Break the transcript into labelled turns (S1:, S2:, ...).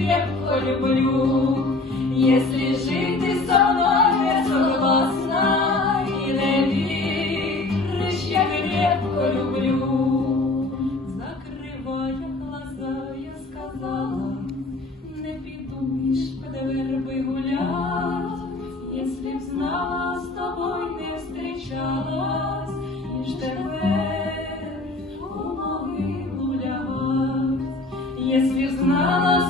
S1: крепко люблю, если жити со мною согласна і не віриш, я крепко люблю, закривая глаза, я сказала, не підуміш під верби гулять, если б знала, з тобой не встречалась, ніж тебе. Если знала